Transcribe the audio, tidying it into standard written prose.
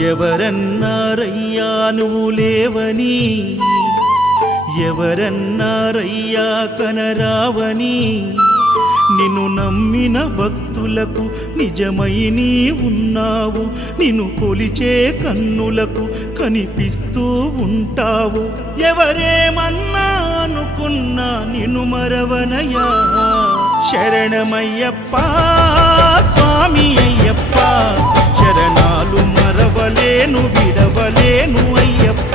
ఎవరన్నారయ్యా నువ్వు లేవని, ఎవరన్నారయ్యా కనరావని, నిన్ను నమ్మిన భక్తులకు నిజమై నీ ఉన్నావు, నిన్ను కొలిచే కన్నులకు కనిపిస్తూ ఉంటావు. ఎవరేమన్నా అనుకున్నా నిన్ను మరవనయ్యా. శరణమయ్యప్ప స్వామి అయ్యప్ప, శరణాలు మరవలేను విడవలేను అయ్యప్ప.